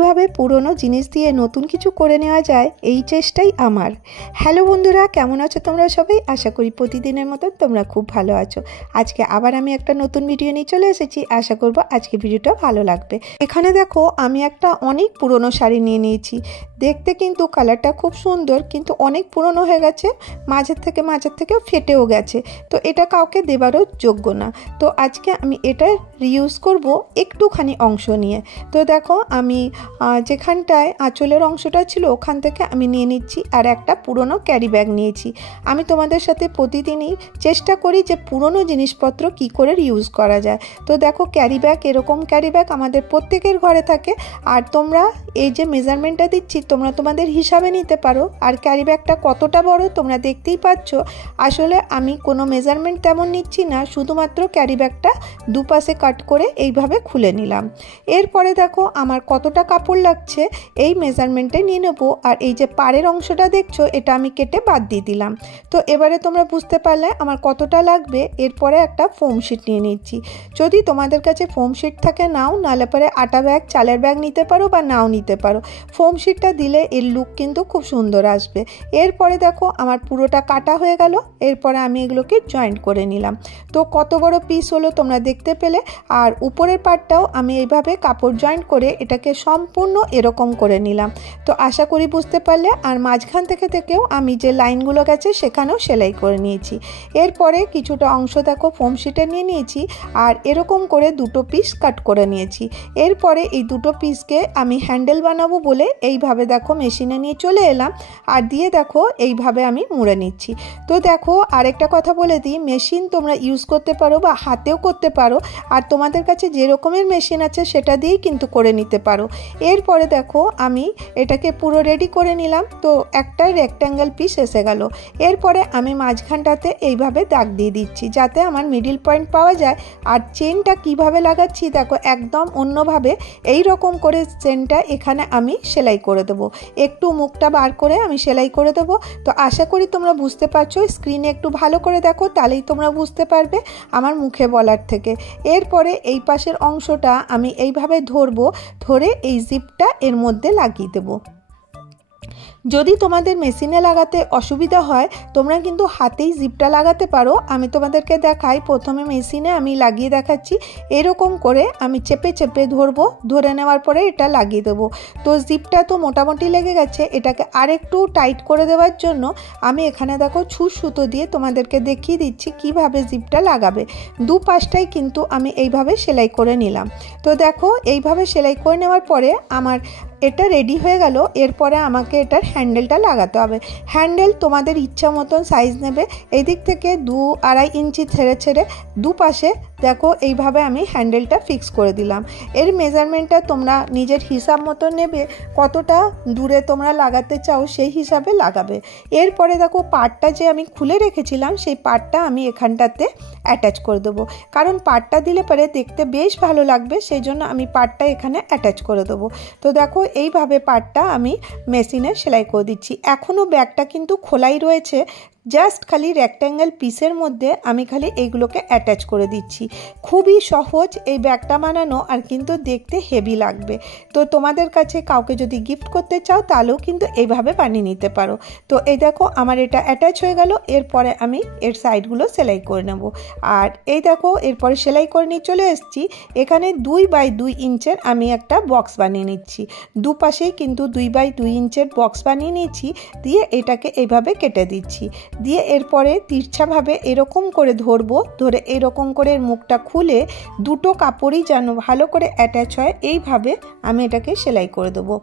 কিভাবে পুরনো জিনিস দিয়ে নতুন কিছু করে নেওয়া যায় এই চেষ্টাই আমার। হ্যালো বন্ধুরা, কেমন আছো তোমরা সবাই? আশা করি প্রতিদিনের মতো তোমরা খুব ভালো আছো। আজকে আবার আমি একটা নতুন ভিডিও নিয়ে চলে এসেছি। আশা করব আজকে ভিডিওটা ভালো লাগবে। এখানে দেখো আমি একটা অনেক পুরনো শাড়ি নিয়ে নিয়েছি। দেখতে কিন্তু কালারটা খুব সুন্দর, কিন্তু অনেক পুরনো হয়ে গেছে, মাঝের থেকে ফেটেও গেছে। তো এটা কাউকে দেবারও যোগ্য না। তো আজকে আমি এটা রিউজ করব একটুখানি অংশ নিয়ে। তো দেখো আমি যেখানটায় আঁচলের অংশটা ছিল ওখান থেকে আমি নিয়ে নিচ্ছি, আর একটা পুরনো ক্যারি ব্যাগ নিয়েছি। আমি তোমাদের সাথে প্রতিদিনই চেষ্টা করি যে পুরনো জিনিসপত্র কি করে রিউজ করা যায়। তো দেখো ক্যারি ব্যাগ, এরকম ক্যারি ব্যাগ আমাদের প্রত্যেকের ঘরে থাকে। আর তোমরা এই যে মেজারমেন্টটা দিচ্ছি তোমরা তোমাদের হিসাবে নিতে পারো। আর ক্যারি ব্যাগটা কতটা বড় তোমরা দেখতেই পাচ্ছ। আসলে আমি কোনো মেজারমেন্ট তেমন নিচ্ছি না, শুধুমাত্র ক্যারি ব্যাগটা দুপাশে কাট করে এইভাবে খুলে নিলাম। এরপরে দেখো আমার কতটা কাপড় লাগছে এই মেজারমেন্টে নিয়ে নেবো। আর এই যে পাড়ের অংশটা দেখছো এটা আমি কেটে বাদ দিয়ে দিলাম। তো এবারে তোমরা বুঝতে পারলে আমার কতটা লাগবে। এরপরে একটা ফোম শিট নিয়ে নিচ্ছি। যদি তোমাদের কাছে ফোম শিট থাকে নাও, নাহলে পরে আটা ব্যাগ, চালের ব্যাগ নিতে পারো বা নাও নিতে পারো। ফোম শিটটা দিলে এর লুক কিন্তু খুব সুন্দর আসবে। এরপরে দেখো আমার পুরোটা কাটা হয়ে গেল। এরপরে আমি এগুলোকে জয়েন্ট করে নিলাম। তো কত বড় পিস হলো তোমরা দেখতে পেলে। আর উপরের পার্টটাও আমি এইভাবে কাপড় জয়েন্ট করে এটাকে সম্পূর্ণ এরকম করে নিলাম। তো আশা করি বুঝতে পারলে। আর মাঝখান থেকেও আমি যে লাইনগুলো গেছে সেখানেও সেলাই করে নিয়েছি। এরপরে কিছুটা অংশ দেখো ফোম শিটে নিয়ে নিয়েছি, আর এরকম করে দুটো পিস কাট করে নিয়েছি। এরপরে এই দুটো পিসকে আমি হ্যান্ডেল বানাবো বলে এইভাবে দেখো মেশিনে নিয়ে চলে এলাম, আর দিয়ে দেখো এইভাবে আমি মুড়ে নিচ্ছি। তো দেখো আরেকটা কথা বলে দিই, মেশিন তোমরা ইউজ করতে পারো বা হাতেও করতে পারো। আর তোমাদের কাছে যে রকমের মেশিন আছে সেটা দিয়েই কিন্তু করে নিতে পারো। এরপরে দেখো আমি এটাকে পুরো রেডি করে নিলাম। তো একটা রেক্ট্যাঙ্গেল পিস এসে গেল। এরপরে আমি মাঝখানটাতে এইভাবে দাগ দিয়ে দিচ্ছি যাতে আমার মিডিল পয়েন্ট পাওয়া যায়। আর চেনটা কিভাবে লাগাচ্ছি দেখো, একদম অন্যভাবে এই রকম করে চেনটা এখানে আমি সেলাই করে দেবো। একটু মুখটা বার করে আমি সেলাই করে দেবো। তো আশা করি তোমরা বুঝতে পারছো। স্ক্রিনে একটু ভালো করে দেখো, তাহলেই তোমরা বুঝতে পারবে আমার মুখে বলার থেকে। এরপরে এই পাশের অংশটা আমি এইভাবে ধরে এই জিপটা এর মধ্যে লাগিয়ে দেবো। যদি তোমাদের মেশিনে লাগাতে অসুবিধা হয় তোমরা কিন্তু হাতেই জিপটা লাগাতে পারো। আমি তোমাদেরকে দেখাই, প্রথমে মেশিনে আমি লাগিয়ে দেখাচ্ছি। এরকম করে আমি চেপে ধরে নেওয়ার পরে এটা লাগিয়ে দেবো। তো জিপটা তো মোটামুটি লেগে গেছে, এটাকে আরেকটু টাইট করে দেওয়ার জন্য আমি এখানে দেখো ছুঁচ সুতো দিয়ে তোমাদেরকে দেখিয়ে দিচ্ছি কিভাবে জিপটা লাগাবে। দুপাশটাই কিন্তু আমি এইভাবে সেলাই করে নিলাম। তো দেখো এইভাবে সেলাই করে নেওয়ার পরে আমার এটা রেডি হয়ে গেল। এরপরে আমাকে এটার হ্যান্ডেলটা লাগাতে হবে। হ্যান্ডেল তোমাদের ইচ্ছা মতন সাইজ নেবে। এই দিক থেকে 2-2.5 ইঞ্চি ছেড়ে দুপাশে দেখো এইভাবে আমি হ্যান্ডেলটা ফিক্স করে দিলাম। এর মেজারমেন্টটা তোমরা নিজের হিসাব মতো নেবে, কতটা দূরে তোমরা লাগাতে চাও সেই হিসাবে লাগাবে। এরপরে দেখো পার্টটা যে আমি খুলে রেখেছিলাম সেই পার্টটা আমি এখানটাতে অ্যাটাচ করে দেবো। কারণ পার্টটা দিলে পরে দেখতে বেশ ভালো লাগবে, সেই জন্য আমি পার্টটা এখানে অ্যাটাচ করে দেবো। তো দেখো এইভাবে পার্টটা আমি মেশিনে সেলাই করে দিচ্ছি। এখনও ব্যাগটা কিন্তু খোলাই রয়েছে, জাস্ট খালি রেক্ট্যাঙ্গেল পিসের মধ্যে আমি খালি এইগুলোকে অ্যাটাচ করে দিচ্ছি। খুবই সহজ এই ব্যাগটা বানানো, আর কিন্তু দেখতে হেভি লাগবে। তো তোমাদের কাছে কাউকে যদি গিফট করতে চাও তাহলেও কিন্তু এইভাবে বানিয়ে নিতে পারো। তো এই দেখো আমার এটা অ্যাটাচ হয়ে গেল। এরপরে আমি এর সাইডগুলো সেলাই করে নেব। আর এই দেখো এরপরে সেলাই করে নিয়ে চলে এসেছি। এখানে 2x2 ইঞ্চের আমি একটা বক্স বানিয়ে নিচ্ছি। দুপাশেই কিন্তু 2x2 ইঞ্চের বক্স বানিয়ে নিয়েছি। দিয়ে এটাকে এইভাবে কেটে দিচ্ছি। দিয়ে এরপরে তিরছাভাবে এরকম করে ধরে এরকম করে মুখটা খুলে দুটো কাপড়ই যেন ভালো করে অ্যাটাচ হয় এইভাবে আমি এটাকে সেলাই করে দেবো।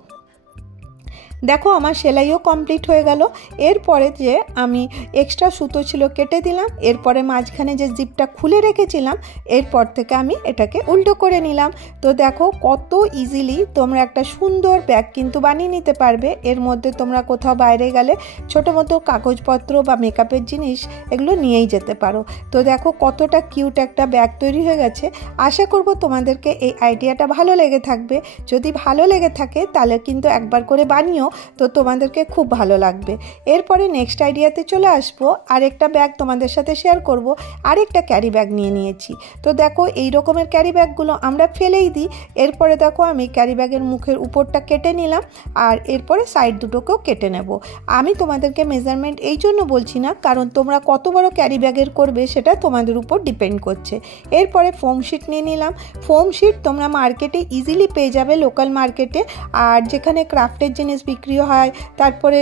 দেখো আমার সেলাইও কমপ্লিট হয়ে গেল। এরপরে যে আমি এক্সট্রা সুতো ছিল কেটে দিলাম। এরপরে মাঝখানে যে জিপটা খুলে রেখেছিলাম এরপর থেকে আমি এটাকে উল্টো করে নিলাম। তো দেখো কত ইজিলি তোমরা একটা সুন্দর ব্যাগ কিন্তু বানিয়ে নিতে পারবে। এর মধ্যে তোমরা কোথাও বাইরে গেলে ছোটো মতো কাগজপত্র বা মেকআপের জিনিস এগুলো নিয়েই যেতে পারো। তো দেখো কতটা কিউট একটা ব্যাগ তৈরি হয়ে গেছে। আশা করব তোমাদেরকে এই আইডিয়াটা ভালো লেগে থাকবে। যদি ভালো লেগে থাকে তাহলে কিন্তু একবার করে বানিও। বানাও, তো তোমাদেরকে খুব ভালো লাগবে। এরপরে নেক্সট আইডিয়াতে চলে আসবো। আরেকটা ব্যাগ তোমাদের সাথে শেয়ার করব। আরেকটা ক্যারি ব্যাগ নিয়ে নিয়েছি। তো দেখো এই রকমের ক্যারি ব্যাগগুলো আমরা ফেলেই দিই। এরপরে দেখো আমি ক্যারি ব্যাগের মুখের উপরটা কেটে নিলাম, আর এরপরে সাইড দুটোকেও কেটে নেব। আমি তোমাদেরকে মেজারমেন্ট এই জন্য বলছি না, কারণ তোমরা কত বড় ক্যারি ব্যাগের করবে সেটা তোমাদের উপর ডিপেন্ড করছে। এরপরে ফোম শিট নিয়ে নিলাম। ফোম শিট তোমরা মার্কেটে ইজিলি পেয়ে যাবে, লোকাল মার্কেটে। আর যেখানে ক্রাফটের জিনিস বিক্রি হয়, তারপরে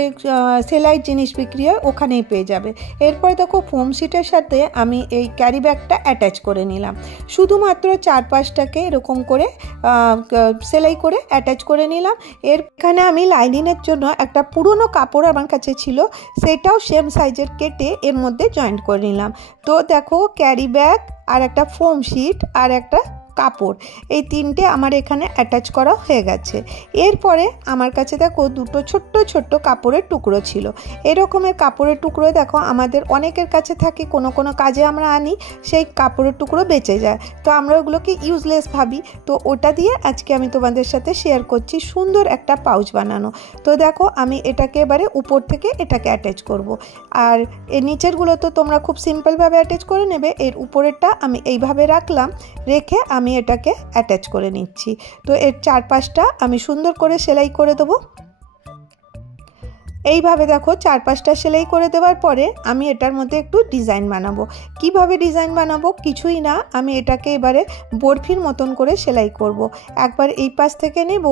সেলাইয়ের জিনিস বিক্রি হয়, ওখানেই পেয়ে যাবে। এরপরে দেখো ফোম শিটের সাথে আমি এই ক্যারি ব্যাগটা অ্যাটাচ করে নিলাম। শুধুমাত্র 4-5টাকে এরকম করে সেলাই করে অ্যাটাচ করে নিলাম। এখানে আমি লাইনিংয়ের জন্য একটা পুরনো কাপড় আমার কাছে ছিল, সেটাও সেম সাইজের কেটে এর মধ্যে জয়েন্ট করে নিলাম। তো দেখো ক্যারি ব্যাগ আর একটা ফোম শিট আর একটা কাপড়, এই তিনটে আমার এখানে অ্যাটাচ করা হয়ে গেছে। এরপরে আমার কাছে দেখো দুটো ছোট্ট ছোট্ট কাপড়ের টুকরো ছিল। এরকমের কাপড়ের টুকরো দেখো আমাদের অনেকের কাছে থাকে, কোনো কোনো কাজে আমরা আনি, সেই কাপড়ের টুকরো বেঁচে যায়, তো আমরা ওগুলোকে ইউজলেস ভাবি। তো ওটা দিয়ে আজকে আমি তোমাদের সাথে শেয়ার করছি সুন্দর একটা পাউচ বানানো। তো দেখো আমি এটাকে এবারে উপর থেকে এটাকে অ্যাটাচ করব। আর এর নিচেরগুলো তো তোমরা খুব সিম্পলভাবে অ্যাটাচ করে নেবে। এর উপরেরটা আমি এইভাবে রাখলাম, রেখে আমি এটাকে অ্যাটাচ করে নিচ্ছি। তো এর 4-5টা আমি সুন্দর করে সেলাই করে দেবো। এইভাবে দেখো 4-5টা সেলাই করে দেওয়ার পরে আমি এটার মধ্যে একটু ডিজাইন বানাবো। কিভাবে ডিজাইন বানাবো? কিছুই না, আমি এটাকে এবারে বরফির মতন করে সেলাই করব। একবার এই পাশ থেকে নেব,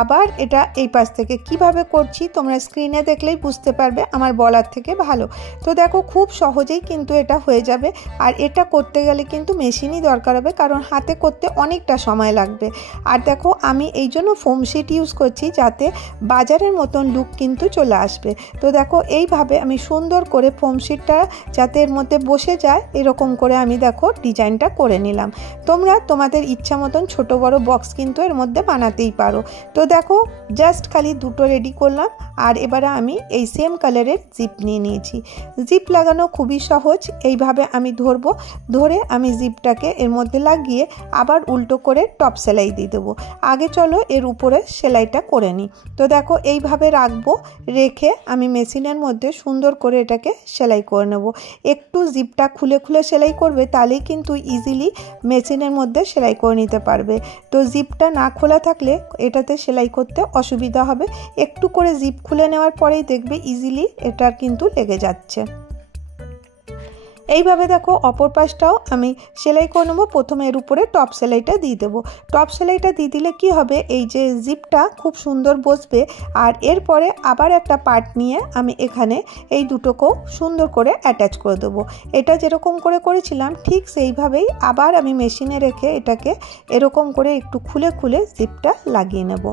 আবার এটা এই পাশ থেকে। কিভাবে করছি তোমরা স্ক্রিনে দেখলেই বুঝতে পারবে, আমার বলার থেকে ভালো। তো দেখো খুব সহজেই কিন্তু এটা হয়ে যাবে। আর এটা করতে গেলে কিন্তু মেশিনই দরকার হবে, কারণ হাতে করতে অনেকটা সময় লাগবে। আর দেখো আমি এই জন্য ফোম শিট ইউজ করছি, যাতে বাজারের মতন লুক কিন্তু চলে আসে। তো দেখো এইভাবে আমি সুন্দর করে ফোম শিটটা যাতে এর মধ্যে বসে যায়, এরকম করে আমি দেখো ডিজাইনটা করে নিলাম। তোমরা তোমাদের ইচ্ছা মতন ছোট বড় বক্স কিন্তু এর মধ্যে বানাতেই পারো। তো দেখো জাস্ট খালি দুটো রেডি করলাম। আর এবারে আমি এই সেম কালারের জিপ নিয়ে নিয়েছি। জিপ লাগানো খুবই সহজ। এইভাবে আমি ধরবো, ধরে আমি জিপটাকে এর মধ্যে লাগিয়ে আবার উল্টো করে টপ সেলাই দিয়ে দেবো। আগে চলো এর উপরে সেলাইটা করে নিই। তো দেখো এইভাবে রাখবো, রেখে আমি মেশিনের মধ্যে সুন্দর করে এটাকে সেলাই করে নেব। একটু জিপটা খুলে খুলে সেলাই করবে, তাহলেই কিন্তু ইজিলি মেশিনের মধ্যে সেলাই করে নিতে পারবে। তো জিপটা না খোলা থাকলে এটাতে সেলাই করতে অসুবিধা হবে। একটু করে জিপ খুলে নেওয়ার পরেই দেখবে ইজিলি এটা কিন্তু লেগে যাচ্ছে। এইভাবে দেখো অপর পাশটাও আমি সেলাই করে নেবো। প্রথমে এর উপরে টপ সেলাইটা দিয়ে দেবো। টপ সেলাইটা দিয়ে দিলে কি হবে, এই যে জিপটা খুব সুন্দর বসবে। আর এরপরে আবার একটা পার্ট নিয়ে আমি এখানে এই দুটোকেও সুন্দর করে অ্যাটাচ করে দেবো। এটা যেরকম করে করেছিলাম ঠিক সেইভাবেই আবার আমি মেশিনে রেখে এটাকে এরকম করে একটু খুলে খুলে জিপটা লাগিয়ে নেব।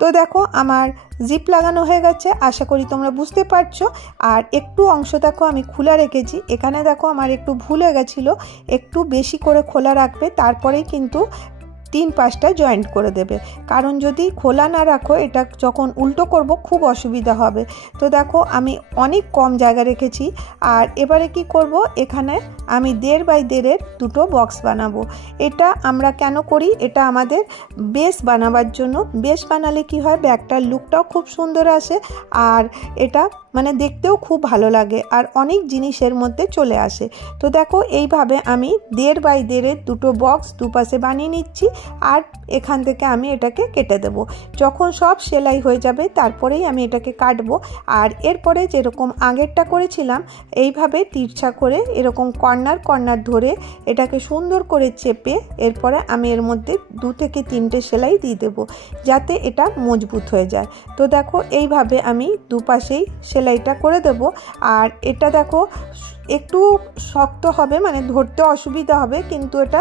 তো দেখো আমার জিপ লাগানো হয়ে গেছে, আশা করি তোমরা বুঝতে পারছো। আর একটু অংশ দেখো আমি খোলা রেখেছি, এখানে দেখো আমার একটু ভুল হয়ে গেছিলো। একটু বেশি করে খোলা রাখবে, তারপরেই কিন্তু 3-5টা জয়েন্ট করে দেবে। কারণ যদি খোলা না রাখো, এটা যখন উল্টো করব খুব অসুবিধা হবে। তো দেখো আমি অনেক কম জায়গা রেখেছি। আর এবারে কি করব, এখানে আমি 1.5x1.5 দুটো বক্স বানাবো। এটা আমরা কেন করি, এটা আমাদের বেস বানাবার জন্য। বেস বানালে কি হয়, ব্যাগটার লুকটাও খুব সুন্দর আসে, আর এটা মানে দেখতেও খুব ভালো লাগে, আর অনেক জিনিসের মধ্যে চলে আসে। তো দেখো এইভাবে আমি 1.5x1.5 দুটো বক্স দুপাশে বানিয়ে নিচ্ছি। আর এখান থেকে আমি এটাকে কেটে দেব। যখন সব সেলাই হয়ে যাবে তারপরেই আমি এটাকে কাটবো। আর এরপরে যেরকম আগেরটা করেছিলাম, এইভাবে তিরছা করে এরকম কর্নার কর্নার ধরে এটাকে সুন্দর করে চেপে এরপরে আমি এর মধ্যে 2 থেকে 3টে সেলাই দিয়ে দেবো, যাতে এটা মজবুত হয়ে যায়। তো দেখো এইভাবে আমি দুপাশেই সেলাইটা করে দেব। আর এটা দেখো একটু শক্ত হবে, মানে ধরতে অসুবিধা হবে, কিন্তু এটা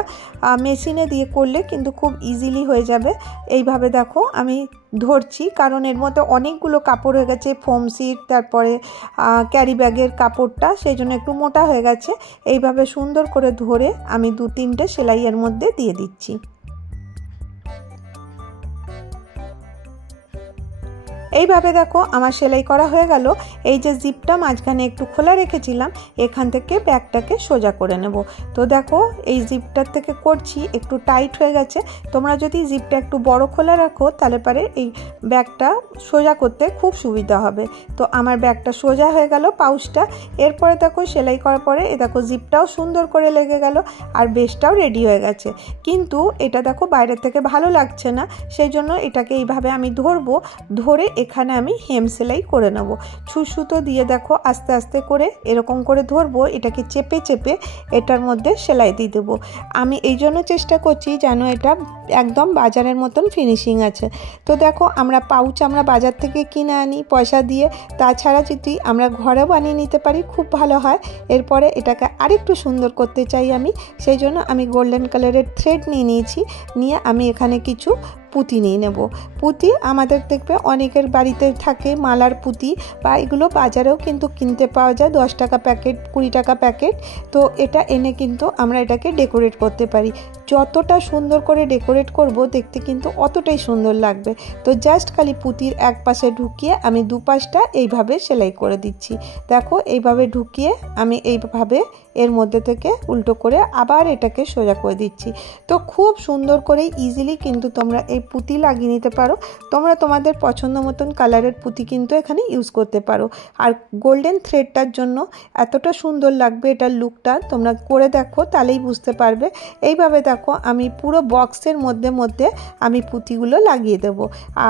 মেশিনে দিয়ে করলে কিন্তু খুব ইজিলি হয়ে যাবে। এইভাবে দেখো আমি ধরছি, কারণ এর মধ্যে অনেকগুলো কাপড় হয়ে গেছে, ফোম শিট তারপরে ক্যারি ব্যাগের কাপড়টা, সেই জন্য একটু মোটা হয়ে গেছে। এইভাবে সুন্দর করে ধরে আমি 2-3টে সেলাই এর মধ্যে দিয়ে দিচ্ছি। এইভাবে দেখো আমার সেলাই করা হয়ে গেল। এই যে জিপটা মাঝখানে একটু খোলা রেখেছিলাম, এখান থেকে ব্যাগটাকে সোজা করে নেব। তো দেখো এই জিপটার থেকে করছি, একটু টাইট হয়ে গেছে। তোমরা যদি জিপটা একটু বড় খোলা রাখো তাহলে পারে এই ব্যাগটা সোজা করতে খুব সুবিধা হবে। তো আমার ব্যাগটা সোজা হয়ে গেল পাউচটা। এরপরে দেখো সেলাই করার পরে দেখো জিপটাও সুন্দর করে লেগে গেল আর বেসটাও রেডি হয়ে গেছে। কিন্তু এটা দেখো বাইরে থেকে ভালো লাগছে না, সেই জন্য এটাকে এইভাবে আমি ধরবো, ধরে এখানে আমি হেম সেলাই করে নেব। সুতো দিয়ে দেখো আস্তে আস্তে করে এরকম করে ধরবো, এটাকে চেপে চেপে এটার মধ্যে সেলাই দিয়ে দেবো। আমি এই জন্য চেষ্টা করছি যেন এটা একদম বাজারের মতন ফিনিশিং আছে। তো দেখো আমরা পাউচ আমরা বাজার থেকে কিনে আনি পয়সা দিয়ে, তাছাড়া যদি আমরা ঘরেও বানিয়ে নিতে পারি খুব ভালো হয়। এরপরে এটাকে আরেকটু সুন্দর করতে চাই আমি, সেই জন্য আমি গোল্ডেন কালারের থ্রেড নিয়ে নিয়েছি, নিয়ে আমি এখানে কিছু পুঁতি নিয়ে নেব। পুঁতি আমাদের দেখবে অনেকের বাড়িতে থাকে মালার পুঁতি, বা এগুলো বাজারেও কিন্তু কিনতে পাওয়া যায়, 10 টাকা প্যাকেট 20 টাকা প্যাকেট। তো এটা এনে কিন্তু আমরা এটাকে ডেকোরেট করতে পারি। যতটা সুন্দর করে ডেকোরেট করব দেখতে কিন্তু অতটাই সুন্দর লাগবে। তো জাস্ট খালি পুঁতির এক পাশে ঢুকিয়ে আমি দুপাশটা এইভাবে সেলাই করে দিচ্ছি। দেখো এইভাবে ঢুকিয়ে আমি এইভাবে এর মধ্যে থেকে উল্টো করে আবার এটাকে সোজা করে দিচ্ছি। তো খুব সুন্দর করে ইজিলি কিন্তু তোমরা এই পুঁতি লাগিয়ে নিতে পারো। তোমরা তোমাদের পছন্দ মতন কালারের পুঁতি কিন্তু এখানে ইউজ করতে পারো। আর গোল্ডেন থ্রেডটার জন্য এতটা সুন্দর লাগবে এটার লুকটা, তোমরা করে দেখো তাহলেই বুঝতে পারবে। এইভাবে দেখো আমি পুরো বক্সের মধ্যে মধ্যে আমি পুঁতিগুলো লাগিয়ে দেব,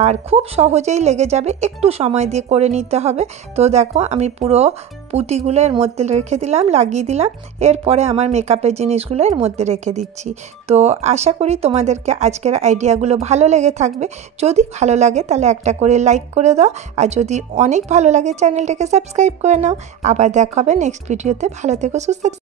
আর খুব সহজেই লেগে যাবে, একটু সময় দিয়ে করে নিতে হবে। তো দেখো আমি পুরো পুঁতিগুলো এর মধ্যে রেখে দিলাম, লাগিয়ে দিলাম। এরপরে আমার মেকআপের জিনিসগুলো এর মধ্যে রেখে দিচ্ছি। তো আশা করি তোমাদেরকে আজকের আইডিয়াগুলো ভালো লেগে থাকবে। যদি ভালো লাগে তাহলে একটা করে লাইক করে দাও, আর যদি অনেক ভালো লাগে চ্যানেলটাকে সাবস্ক্রাইব করে নাও। আবার দেখা হবে নেক্সট ভিডিওতে। ভালো থেকো, সুস্থ থেকো।